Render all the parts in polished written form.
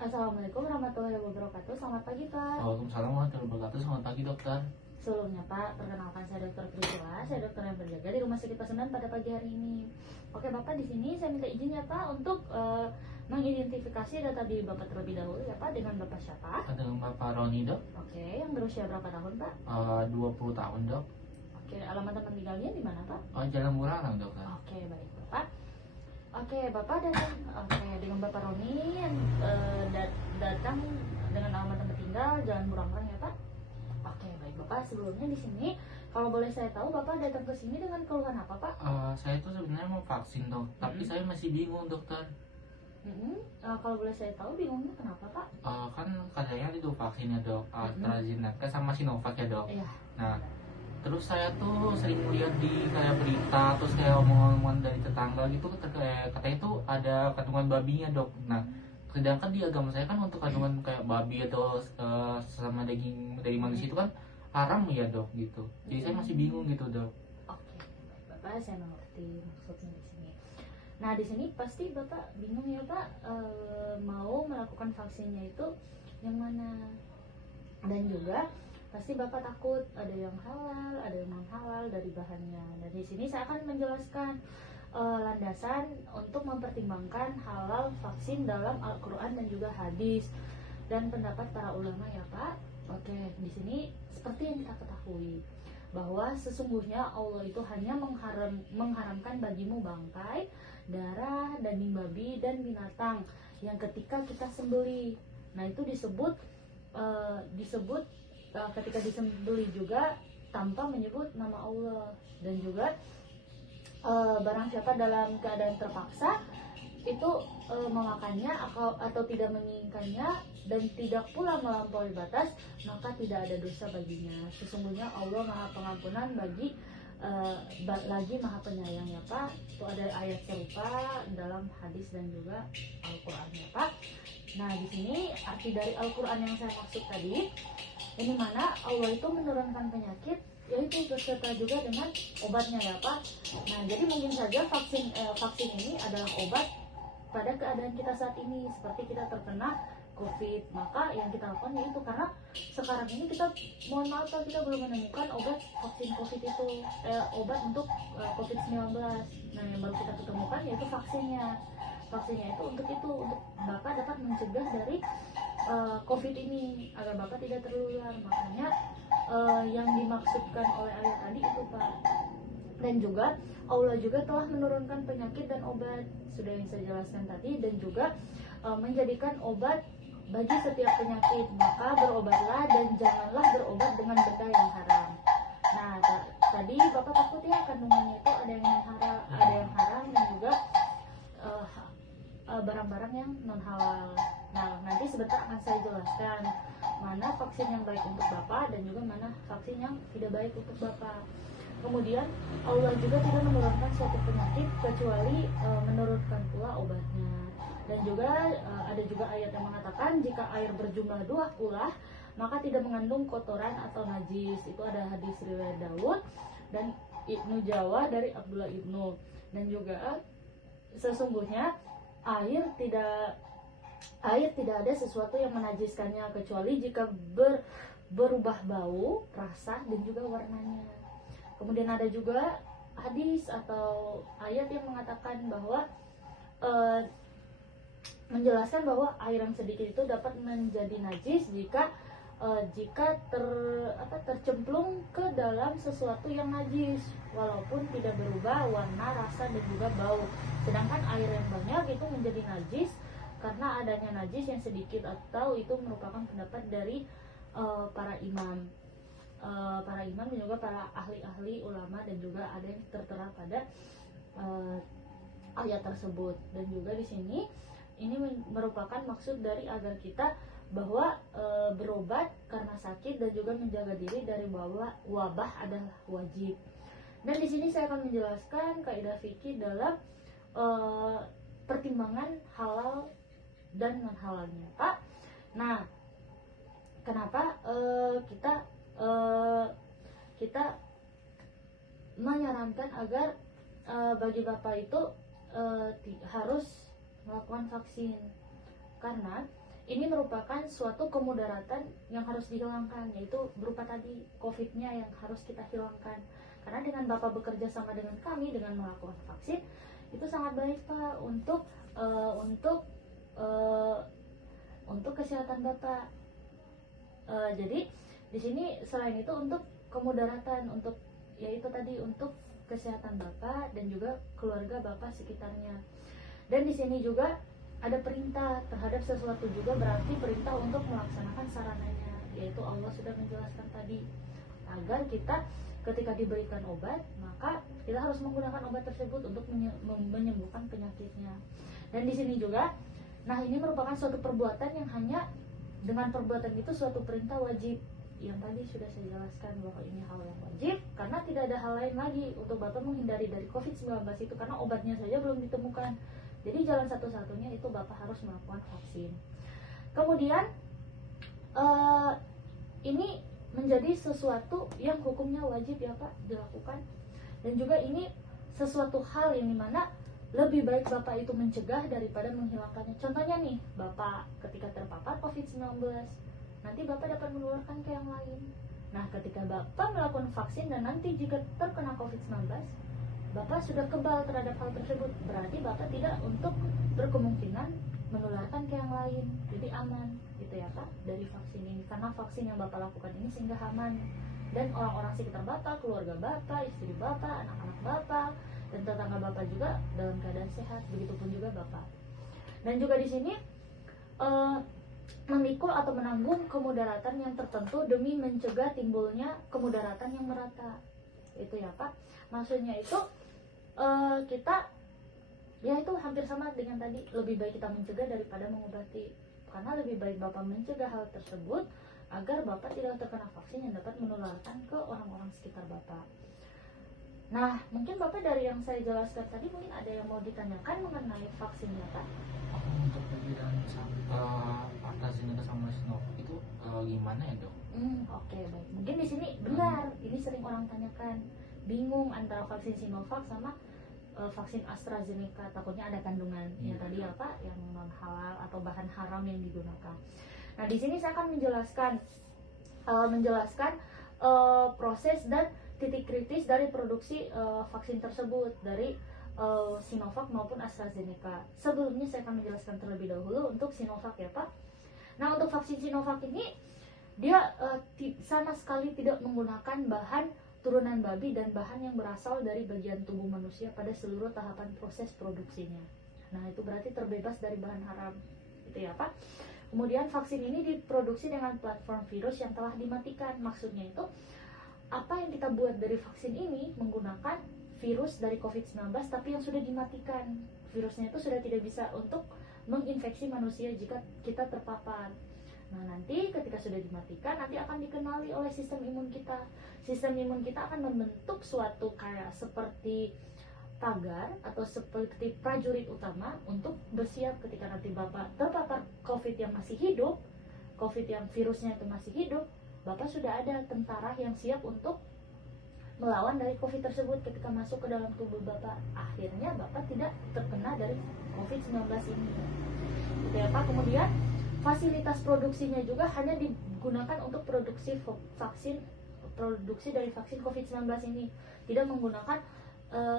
Assalamualaikum warahmatullahi wabarakatuh. Selamat pagi, Pak. Waalaikumsalam warahmatullahi wabarakatuh. Selamat pagi dokter. Sebelumnya, Pak, perkenalkan saya Dr. Priscilla. Saya dokter yang berjaga di Rumah Sakit Pasundan pada pagi hari ini. Oke, Bapak, di sini saya minta izin ya, Pak, untuk mengidentifikasi data diri Bapak terlebih dahulu ya, Pak, dengan Bapak siapa? Dengan Bapak Roni dok. Oke, yang berusia berapa tahun, Pak? 20 tahun dok. Oke, alamat tempat tinggalnya di mana, Pak? Jalan Murang dokter. Oke, baik, Bapak. Oke, Bapak datang. Oke, dengan Bapak Roni yang datang dengan alamat tempat tinggal Jalan Burangrang ya, Pak. Oke, baik, Bapak. Sebelumnya di sini, kalau boleh saya tahu, Bapak datang ke sini dengan keluhan apa, Pak? Saya tuh sebenarnya mau vaksin dok, tapi saya masih bingung dokter. Kalau boleh saya tahu, bingungnya kenapa, Pak? Kan katanya ada dua vaksin ya dok, AstraZeneca sama Sinovac ya dok. Iya. Nah, terus saya tuh sering melihat di kayak berita, terus kayak omongan dari tetangga gitu, katanya tuh ada kandungan babinya dok. Nah, sedangkan di agama saya kan untuk kandungan kayak babi atau sama daging dari manusia itu kan haram ya dok gitu. Jadi saya masih bingung gitu dok. Oke, baik, Bapak, saya mengerti maksudnya di sini. Nah, di sini pasti Bapak bingung ya, Pak, mau melakukan vaksinnya itu yang mana. Dan juga pasti Bapak takut ada yang halal, ada yang non halal dari bahannya. Dan di sini saya akan menjelaskan landasan untuk mempertimbangkan halal vaksin dalam Al-Qur'an dan juga hadis dan pendapat para ulama ya, Pak. Oke, di sini seperti yang kita ketahui bahwa sesungguhnya Allah itu hanya mengharamkan bagimu bangkai, darah, daging babi dan binatang yang ketika kita sembelih. Nah, itu disebut ketika disembelih juga tanpa menyebut nama Allah. Dan juga barang siapa dalam keadaan terpaksa itu memakannya atau tidak menginginkannya dan tidak pula melampaui batas, maka tidak ada dosa baginya. Sesungguhnya Allah Maha Pengampunan lagi Maha Penyayang ya, Pak. Itu ada ayat serupa dalam hadis dan juga Al-Qur'an ya, Pak. Nah, di sini arti dari Al-Qur'an yang saya maksud tadi, ini mana Allah itu menurunkan penyakit, yaitu beserta juga dengan obatnya ya, Pak. Nah, jadi mungkin saja vaksin ini adalah obat pada keadaan kita saat ini, seperti kita terkena COVID. Maka yang kita lakukan yaitu, karena sekarang ini kita, mohon maaf Pak, kita belum menemukan obat vaksin COVID itu, obat untuk COVID-19. Nah, yang baru kita ketemukan yaitu vaksinnya. Vaksinnya itu untuk Bapak dapat mencegah dari COVID ini agar Bapak tidak tertular. Makanya yang dimaksudkan oleh ayat tadi itu, Pak. Dan juga Allah juga telah menurunkan penyakit dan obat, sudah yang saya jelaskan tadi, dan juga menjadikan obat bagi setiap penyakit. Maka berobatlah dan janganlah berobat dengan benda yang haram. Nah, tadi Bapak takut ya kandungannya itu ada yang haram dan juga barang-barang yang non halal. Nah, nanti sebentar akan saya jelaskan mana vaksin yang baik untuk Bapak dan juga mana vaksin yang tidak baik untuk Bapak. Kemudian Allah juga tidak menurunkan suatu penyakit kecuali menurunkan pula obatnya. Dan juga ada juga ayat yang mengatakan jika air berjumlah 2 kulah maka tidak mengandung kotoran atau najis. Itu ada hadis riwayat Daud dan Ibnu Jawa dari Abdullah Ibnu. Dan juga sesungguhnya air tidak ada sesuatu yang menajiskannya kecuali jika berubah bau, rasa dan juga warnanya. Kemudian ada juga hadis atau ayat yang mengatakan bahwa menjelaskan bahwa air yang sedikit itu dapat menjadi najis jika tercemplung ke dalam sesuatu yang najis walaupun tidak berubah warna, rasa dan juga bau. Sedangkan air yang banyak itu menjadi najis karena adanya najis yang sedikit, atau itu merupakan pendapat dari para imam dan juga para ahli-ahli ulama, dan juga ada yang tertera pada ayat tersebut. Dan juga di sini ini merupakan maksud dari agar kita bahwa berobat karena sakit dan juga menjaga diri dari wabah adalah wajib. Dan di sini saya akan menjelaskan kaidah fikih dalam pertimbangan halal dan non halalnya, Pak. Nah, kenapa kita menyarankan agar bagi Bapak itu harus melakukan vaksin? Karena ini merupakan suatu kemudaratan yang harus dihilangkan, yaitu berupa tadi COVID-nya yang harus kita hilangkan. Karena dengan Bapak bekerja sama dengan kami dengan melakukan vaksin, itu sangat baik Pak untuk kesehatan Bapak. Jadi di sini selain itu untuk kemudaratan, untuk yaitu tadi untuk kesehatan Bapak dan juga keluarga Bapak sekitarnya. Dan di sini juga ada perintah terhadap sesuatu juga, berarti perintah untuk melaksanakan sarananya, yaitu Allah sudah menjelaskan tadi agar kita ketika diberikan obat maka kita harus menggunakan obat tersebut untuk menyembuhkan penyakitnya. Dan di sini juga, nah ini merupakan suatu perbuatan yang hanya dengan perbuatan itu suatu perintah wajib, yang tadi sudah saya jelaskan bahwa ini hal yang wajib karena tidak ada hal lain lagi untuk Bapak menghindari dari COVID-19 itu, karena obatnya saja belum ditemukan. Jadi jalan satu-satunya itu Bapak harus melakukan vaksin. Kemudian ini menjadi sesuatu yang hukumnya wajib ya Pak dilakukan, dan juga ini sesuatu hal yang dimana lebih baik Bapak itu mencegah daripada menghilangkannya. Contohnya nih, Bapak ketika terpapar COVID-19, nanti Bapak dapat menularkan ke yang lain. Nah, ketika Bapak melakukan vaksin dan nanti jika terkena COVID-19, Bapak sudah kebal terhadap hal tersebut, berarti Bapak tidak untuk berkemungkinan menularkan ke yang lain. Jadi aman gitu ya Pak dari vaksin ini, karena vaksin yang Bapak lakukan ini sehingga aman. Dan orang-orang sekitar Bapak, keluarga Bapak, istri Bapak, anak-anak Bapak, dan tetangga Bapak juga dalam keadaan sehat, begitupun juga Bapak. Dan juga di sini memikul atau menanggung kemudaratan yang tertentu demi mencegah timbulnya kemudaratan yang merata. Itu ya Pak. Maksudnya itu kita ya itu hampir sama dengan tadi, lebih baik kita mencegah daripada mengobati, karena lebih baik Bapak mencegah hal tersebut agar Bapak tidak terkena vaksin yang dapat menularkan ke orang-orang sekitar Bapak. Nah, mungkin Bapak dari yang saya jelaskan tadi mungkin ada yang mau ditanyakan mengenai vaksinnya Pak? Untuk perbedaan AstraZeneca sama Sinovac itu gimana ya dok? Oke, baik. Mungkin di sini benar, ini sering orang tanyakan, bingung antara vaksin Sinovac sama vaksin AstraZeneca, takutnya ada kandungan yang tadi apa yang non halal atau bahan haram yang digunakan. Nah, di sini saya akan menjelaskan proses dan titik kritis dari produksi vaksin tersebut dari Sinovac maupun AstraZeneca. Sebelumnya saya akan menjelaskan terlebih dahulu untuk Sinovac ya Pak. Nah, untuk vaksin Sinovac ini dia sama sekali tidak menggunakan bahan turunan babi dan bahan yang berasal dari bagian tubuh manusia pada seluruh tahapan proses produksinya. Nah, itu berarti terbebas dari bahan haram, gitu ya Pak. Kemudian vaksin ini diproduksi dengan platform virus yang telah dimatikan. Maksudnya itu, apa yang kita buat dari vaksin ini menggunakan virus dari COVID-19 tapi yang sudah dimatikan. Virusnya itu sudah tidak bisa untuk menginfeksi manusia jika kita terpapar. Nah, nanti ketika sudah dimatikan, nanti akan dikenali oleh sistem imun kita. Sistem imun kita akan membentuk suatu kayak seperti pagar atau seperti prajurit utama untuk bersiap ketika nanti Bapak terpapar COVID yang masih hidup, COVID yang virusnya itu masih hidup, Bapak sudah ada tentara yang siap untuk melawan dari COVID tersebut ketika masuk ke dalam tubuh Bapak. Akhirnya Bapak tidak terkena dari COVID-19 ini. Gitu ya Pak. Kemudian fasilitas produksinya juga hanya digunakan untuk produksi dari vaksin COVID-19 ini, tidak menggunakan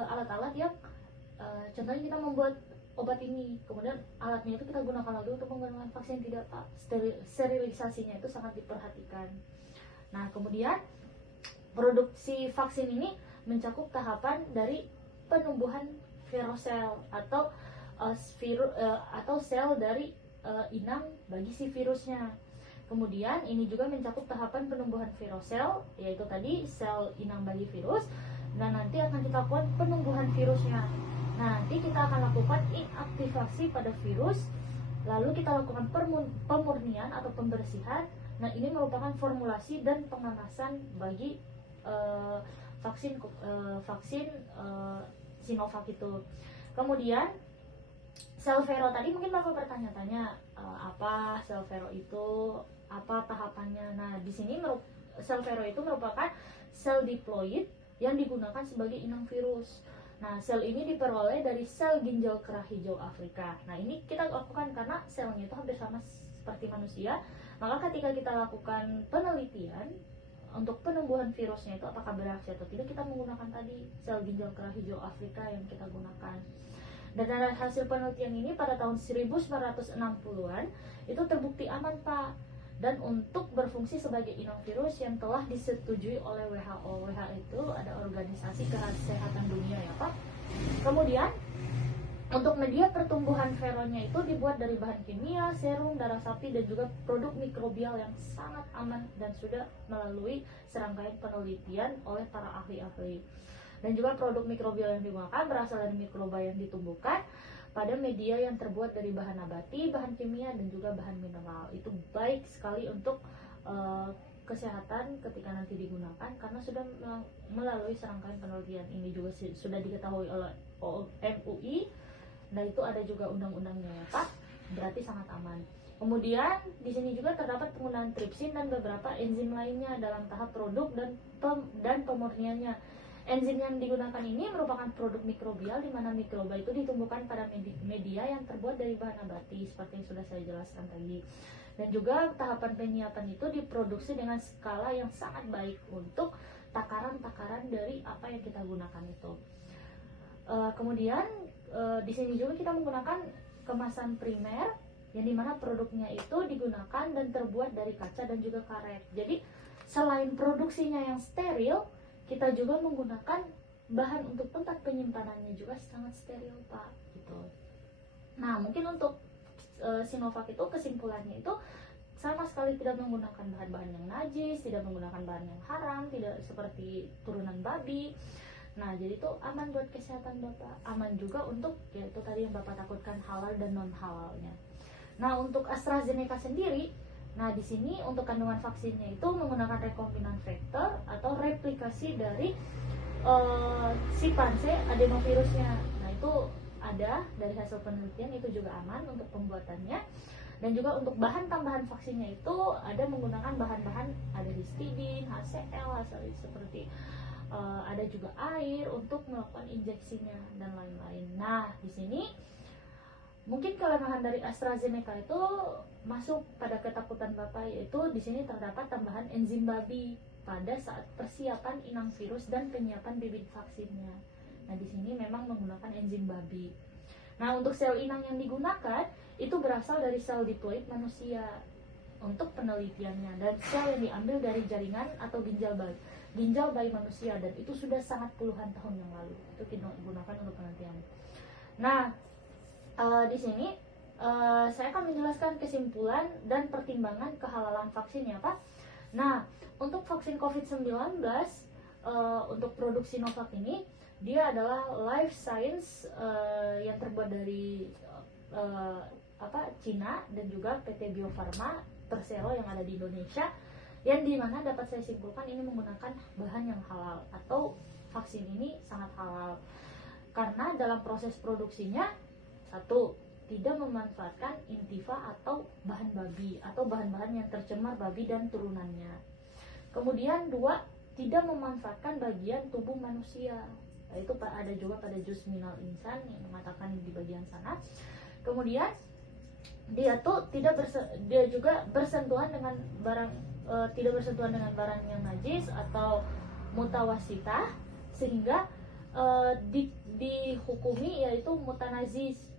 alat-alat yang contohnya kita membuat obat ini, kemudian alatnya itu kita gunakan lagi untuk menggunakan vaksin, tidak Pak. Sterilisasinya itu sangat diperhatikan. Nah, kemudian produksi vaksin ini mencakup tahapan dari penumbuhan virosel atau sel dari inang bagi si virusnya. Kemudian ini juga mencakup tahapan penumbuhan virosel, yaitu tadi sel inang bagi virus. Nah, nanti akan kita lakukan penumbuhan virusnya. Nah, nanti kita akan lakukan inaktivasi pada virus, lalu kita lakukan pemurnian atau pembersihan. Nah, ini merupakan formulasi dan penganasan bagi vaksin Sinovac itu. Kemudian sel vero tadi mungkin Bapak bertanya-tanya apa sel vero itu, apa tahapannya. Nah, di sini sel vero itu merupakan sel diploid yang digunakan sebagai inang virus. Nah, sel ini diperoleh dari sel ginjal kerah hijau Afrika. Nah, ini kita lakukan karena selnya itu hampir sama seperti manusia. Maka ketika kita lakukan penelitian untuk penumbuhan virusnya itu apakah bereaksi atau tidak, kita menggunakan tadi sel ginjal kera hijau Afrika yang kita gunakan. Dan dari hasil penelitian ini pada tahun 1960-an itu terbukti aman Pak, dan untuk berfungsi sebagai inang virus yang telah disetujui oleh WHO. WHO itu ada organisasi kesehatan dunia ya Pak. Kemudian untuk media pertumbuhan veronnya itu dibuat dari bahan kimia, serum, darah sapi, dan juga produk mikrobial yang sangat aman dan sudah melalui serangkaian penelitian oleh para ahli-ahli. Dan juga produk mikrobial yang digunakan berasal dari mikroba yang ditumbuhkan pada media yang terbuat dari bahan nabati, bahan kimia, dan juga bahan mineral. Itu baik sekali untuk kesehatan ketika nanti digunakan karena sudah melalui serangkaian penelitian. Ini juga sudah diketahui oleh MUI. Nah itu ada juga undang-undangnya ya Pak, berarti sangat aman. Kemudian di sini juga terdapat penggunaan tripsin dan beberapa enzim lainnya dalam tahap produk dan pemurniannya. Enzim yang digunakan ini merupakan produk mikrobial di mana mikroba itu ditumbuhkan pada media yang terbuat dari bahan nabati seperti yang sudah saya jelaskan tadi. Dan juga tahapan penyiapan itu diproduksi dengan skala yang sangat baik untuk takaran-takaran dari apa yang kita gunakan itu. Kemudian di sini juga kita menggunakan kemasan primer yang dimana produknya itu digunakan dan terbuat dari kaca dan juga karet. Jadi selain produksinya yang steril, kita juga menggunakan bahan untuk tempat penyimpanannya juga sangat steril Pak gitu. Nah mungkin untuk Sinovac itu kesimpulannya itu sama sekali tidak menggunakan bahan-bahan yang najis, tidak menggunakan bahan yang haram, tidak seperti turunan babi. Nah, jadi itu aman buat kesehatan Bapak, aman juga untuk yaitu tadi yang Bapak takutkan halal dan non halalnya. Nah, untuk AstraZeneca sendiri, nah di sini untuk kandungan vaksinnya itu menggunakan rekombinan vektor atau replikasi dari Chimpanzee adenovirusnya. Nah, itu ada dari hasil penelitian itu juga aman untuk pembuatannya. Dan juga untuk bahan tambahan vaksinnya itu ada menggunakan bahan-bahan ada histidin, HCl, seperti ada juga air untuk melakukan injeksinya dan lain-lain. Nah, di sini mungkin kelemahan dari AstraZeneca itu masuk pada ketakutan Bapak, yaitu di sini terdapat tambahan enzim babi pada saat persiapan inang virus dan penyiapan bibit vaksinnya. Nah, di sini memang menggunakan enzim babi. Nah, untuk sel inang yang digunakan itu berasal dari sel diploid manusia untuk penelitiannya, dan sel yang diambil dari jaringan atau ginjal bayi manusia, dan itu sudah sangat puluhan tahun yang lalu itu digunakan untuk penelitian. Nah, di sini saya akan menjelaskan kesimpulan dan pertimbangan kehalalan vaksin ya Pak. Nah, untuk vaksin COVID-19 untuk produksi Sinovac ini dia adalah life science yang terbuat dari Cina dan juga PT Bio Farma Persero yang ada di Indonesia, yang dimana dapat saya simpulkan ini menggunakan bahan yang halal atau vaksin ini sangat halal karena dalam proses produksinya satu, tidak memanfaatkan intiva atau bahan babi atau bahan-bahan yang tercemar babi dan turunannya. Kemudian dua, tidak memanfaatkan bagian tubuh manusia. Itu ada juga pada juz minal insan yang mengatakan di bagian sana. Kemudian dia juga bersentuhan dengan barang tidak bersentuhan dengan barang yang najis atau mutawasitah sehingga dihukumi yaitu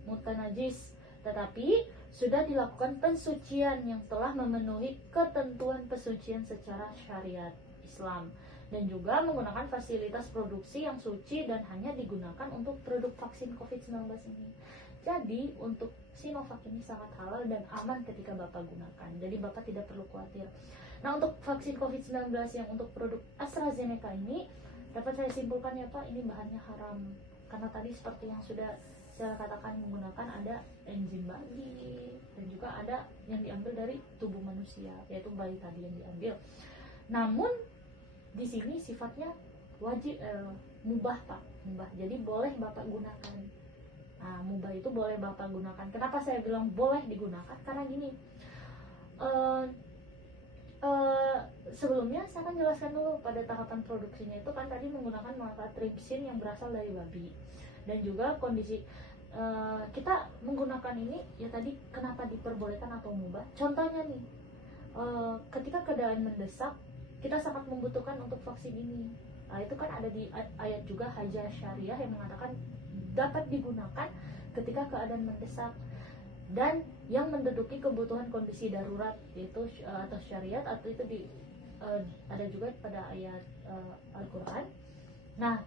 mutanajis, tetapi sudah dilakukan pensucian yang telah memenuhi ketentuan pensucian secara syariat Islam, dan juga menggunakan fasilitas produksi yang suci dan hanya digunakan untuk produk vaksin COVID-19 ini. Jadi untuk Sinovac ini sangat halal dan aman ketika Bapak gunakan, jadi Bapak tidak perlu khawatir. Nah, untuk vaksin COVID-19 yang untuk produk AstraZeneca ini dapat saya simpulkan ya Pak, ini bahannya haram karena tadi seperti yang sudah saya katakan menggunakan ada enzim babi dan juga ada yang diambil dari tubuh manusia, yaitu bayi tadi yang diambil. Namun di sini sifatnya wajib mubah Pak, mubah. Jadi boleh Bapak gunakan. Nah, mubah itu boleh Bapak gunakan. Kenapa saya bilang boleh digunakan? Karena gini, sebelumnya saya akan jelaskan dulu pada tahapan produksinya itu kan tadi menggunakan malaktripsin yang berasal dari babi, dan juga kondisi kita menggunakan ini ya tadi kenapa diperbolehkan atau mubah. Contohnya nih, ketika keadaan mendesak, kita sangat membutuhkan untuk vaksin ini. Nah, itu kan ada di ayat juga Hajah Syariah yang mengatakan dapat digunakan ketika keadaan mendesak dan yang menduduki kebutuhan kondisi darurat, yaitu atau syariat, atau itu ada juga pada ayat Al-Quran. Nah,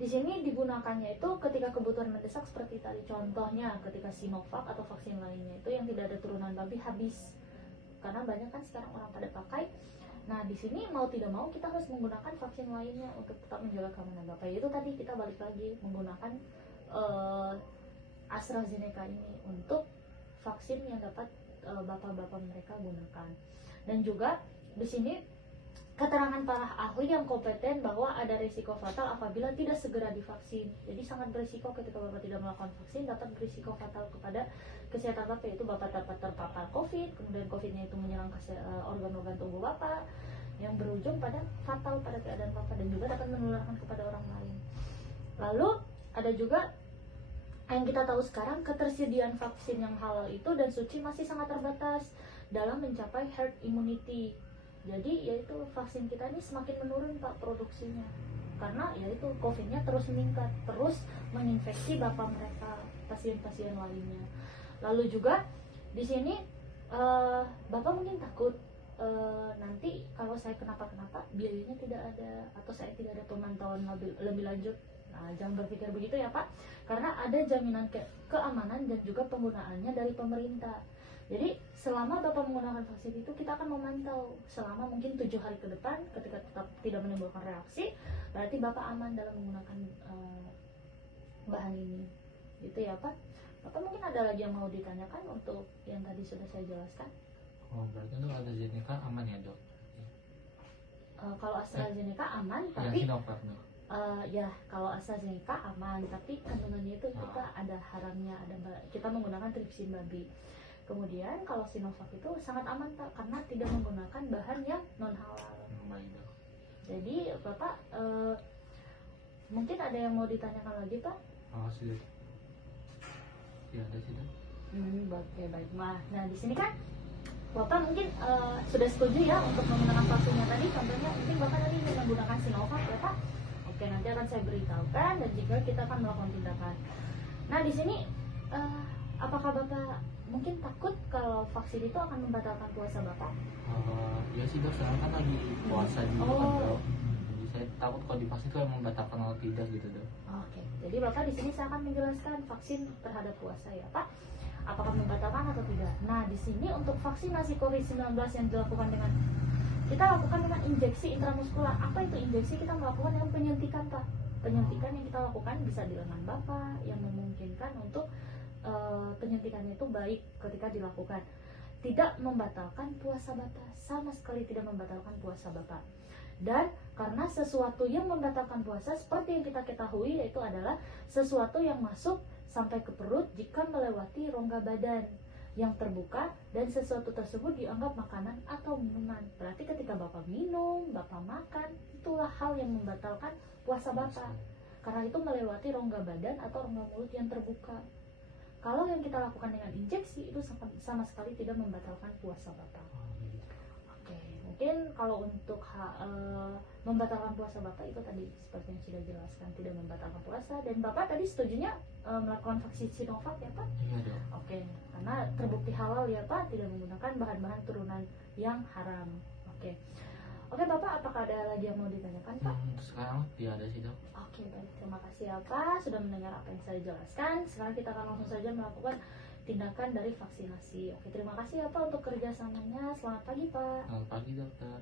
di sini digunakannya itu ketika kebutuhan mendesak seperti tadi contohnya ketika Sinovac atau vaksin lainnya itu yang tidak ada turunan babi habis, karena banyak kan sekarang orang pada pakai. Nah, di sini mau tidak mau kita harus menggunakan vaksin lainnya untuk tetap menjaga keamanan bapak. Itu tadi kita balik lagi menggunakan AstraZeneca ini untuk vaksin yang dapat bapak-bapak mereka gunakan. Dan juga di sini keterangan para ahli yang kompeten bahwa ada risiko fatal apabila tidak segera divaksin. Jadi sangat berisiko ketika bapak tidak melakukan vaksin, dapat berisiko fatal kepada kesehatan bapak, yaitu bapak dapat terpapar COVID, kemudian COVID-nya itu menyerang organ-organ tubuh bapak yang berujung pada fatal pada keadaan bapak dan juga dapat menularkan kepada orang lain. Lalu ada juga yang kita tahu sekarang, ketersediaan vaksin yang halal itu dan suci masih sangat terbatas dalam mencapai herd immunity. Jadi yaitu vaksin kita ini semakin menurun Pak produksinya, karena yaitu COVID-nya terus meningkat, terus menginfeksi bapak mereka, pasien-pasien lainnya. Lalu juga di sini bapak mungkin takut nanti kalau saya kenapa-kenapa biayanya tidak ada atau saya tidak ada pemantauan lebih lanjut. Nah, jangan berpikir begitu ya Pak, karena ada jaminan keamanan dan juga penggunaannya dari pemerintah. Jadi selama bapak menggunakan vaksin itu kita akan memantau selama mungkin 7 hari ke depan. Ketika tetap tidak menimbulkan reaksi, berarti bapak aman dalam menggunakan bahan ini, gitu ya Pak. Bapak mungkin ada lagi yang mau ditanyakan untuk yang tadi sudah saya jelaskan? Oh, berarti untuk AstraZeneca aman ya dok? Kalau AstraZeneca aman, Yang tapi Sinovac nih. ya kalau AstraZeneca aman, tapi kandungannya itu kita ada haramnya, kita menggunakan tripsin babi. Kemudian kalau Sinovac itu sangat aman Pak, karena tidak menggunakan bahan yang non halal. Baik dok. Jadi Bapak mungkin ada yang mau ditanyakan lagi Pak? Oh sih. Ya ada sih dok. Oke, baik. Nah di sini kan Bapak mungkin sudah setuju ya untuk menggunakan vaksinnya tadi. Contohnya mungkin Bapak tadi ingin menggunakan Sinovac ya Pak. Oke, nanti akan saya beritahukan dan juga kita akan melakukan tindakan. Nah di sini apakah Bapak mungkin takut kalau vaksin itu akan membatalkan puasa Bapak? Ya sih dok, sekarang kan lagi puasa juga kan dok. Jadi saya takut kalau divaksin itu emang membatalkan atau tidak gitu dok. Oke, jadi Bapak di sini saya akan menjelaskan vaksin terhadap puasa ya Pak. Apakah membatalkan atau tidak? Nah di sini untuk vaksinasi COVID-19 yang dilakukan dengan kita lakukan dengan injeksi intramuskular. Apa itu injeksi? Kita melakukan dengan penyuntikan Pak. Penyuntikan yang kita lakukan bisa di lengan Bapak yang memungkinkan untuk penyuntikannya itu baik ketika dilakukan. Tidak membatalkan puasa Bapak, sama sekali tidak membatalkan puasa Bapak. Dan karena sesuatu yang membatalkan puasa seperti yang kita ketahui yaitu adalah sesuatu yang masuk sampai ke perut jika melewati rongga badan yang terbuka dan sesuatu tersebut dianggap makanan atau minuman. Berarti ketika Bapak minum, Bapak makan, itulah hal yang membatalkan puasa Bapak, karena itu melewati rongga badan atau rongga mulut yang terbuka. Kalau yang kita lakukan dengan injeksi itu sama sekali tidak membatalkan puasa Bapak. Oke, mungkin kalau untuk membatalkan puasa Bapak itu tadi seperti yang sudah jelaskan tidak membatalkan puasa. Dan Bapak tadi setujunya melakukan vaksin Sinovac ya Pak? Iya dok. Oke, karena terbukti halal ya Pak, tidak menggunakan bahan-bahan turunan yang haram. Oke Bapak, apakah ada lagi yang mau ditanyakan Pak? Sekarang tidak ada sih dok. Oke, baik. Terima kasih ya Pak sudah mendengar apa yang saya jelaskan. Sekarang kita akan langsung saja melakukan tindakan dari vaksinasi. Oke, terima kasih ya Pak untuk kerjasamanya. Selamat pagi Pak. Selamat pagi dokter.